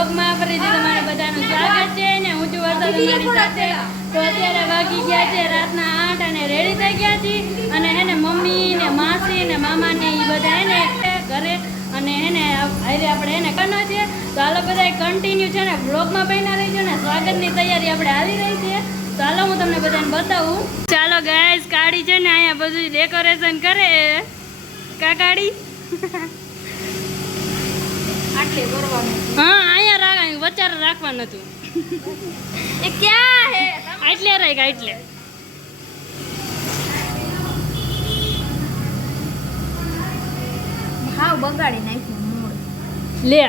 બ્લોગમાં ફરીથી તમારું બધાનું સ્વાગત છે ને હું છું વર્ષા તમારી સાથે. તો અત્યારે વાગી ગયા છે રાતના 8 અને રેડી થઈ ગયા છીએ અને એને મમ્મી ને માસી ને મામા ને એ બધા એને ઘરે અને એને આજે આપણે એને કરનો છે. તો હાલો બધા કન્ટિન્યુ છે ને બ્લોગમાં બન્યા રહીજો ને સ્વાગતની તૈયારી આપણે આવી રહી છે. ચાલો હું તમને બધાને બતાવું. ચાલો ગાઈસ કાળી છે ને અહીંયા બધું ડેકોરેશન કરે કાકાડી. આટલે કરવાનું. હા અહીંયા વચાર રાખવાનું હતું. એ ક્યાં હે એટલે રાખ એટલે હાવ બગાડી નાખ્યું મૂળ. લે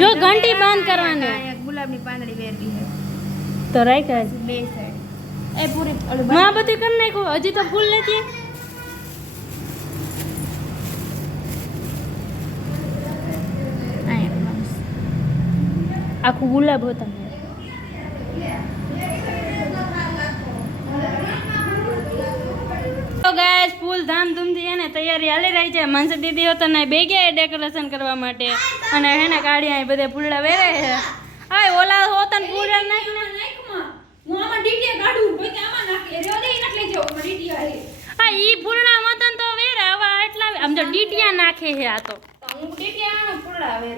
જો ઘંટી બંધ કરવાની એક ગુલાબની પાંદડી વેરવી હે તો રાખ બે સાઈડ એ પૂરી ઓલું માં બધી કરી નાખ્યું હજી તો ફૂલ નથી. આખું ગુલાબ હોતા તો ગાઈસ ફૂલ ધામધૂમથી એને તૈયારી હાલી રહી છે. મનસુ દીદી હોતા ને બે ગયા ડેકોરેશન કરવા માટે અને એને કાઢી અહીં બધે ફૂલડા વેરે છે. આ ઓલા હોતા ને ફૂલડા નાખને હું આમાં ડીટીયા કાઢું કોઈ કે આમાં નાખે રેવા દે નાખ લેજો આમાં ડીટીયા હે. હા ઈ ફૂલડા મતન તો વેરે હવે એટલા આમ જો ડીટીયા નાખે છે. આ તો હું ડીટીયા આનો ફૂલડા આવે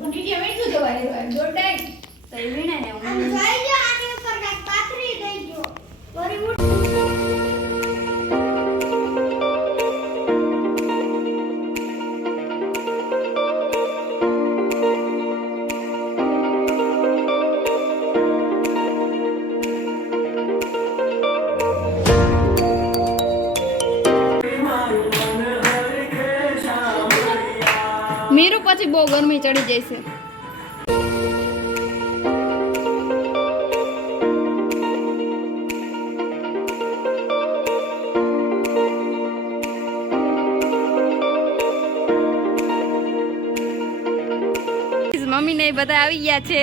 હું ડીટીયા વેચું જવાય દોડાઈ તો એ વીણે હે હું જોઈ જો આની ઉપર કાક પાથરી દેજો વરી મીરુ પછી બહુ ગરમી ચડી જશે. મમ્મી ને બધા આવી ગયા છે.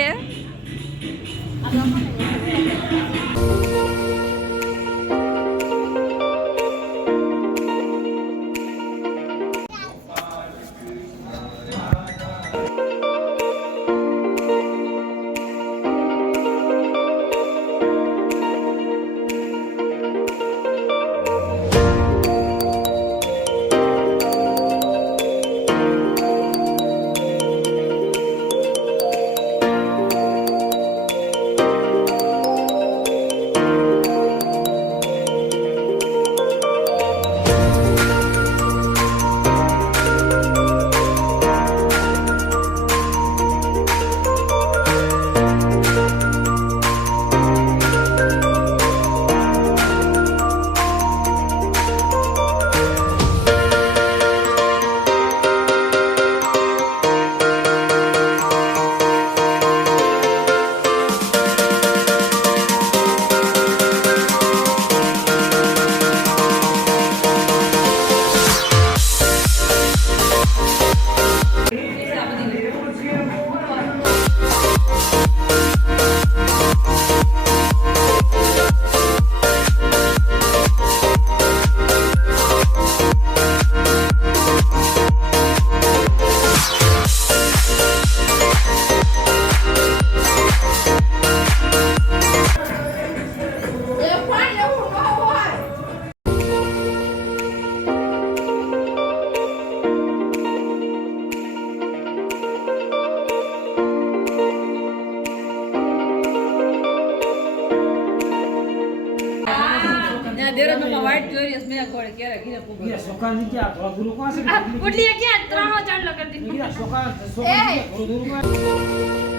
વાઈટ જોઈએસ મેં કોળે કેરે ઘીરે પૂગો ઈ સોકા ની કે આ ગુરુ કોણ છે પુટલી ક્યાં ત્રણો ચાંદલો કરી દીધો ઈ સોકા ની કે ગુરુ કોણ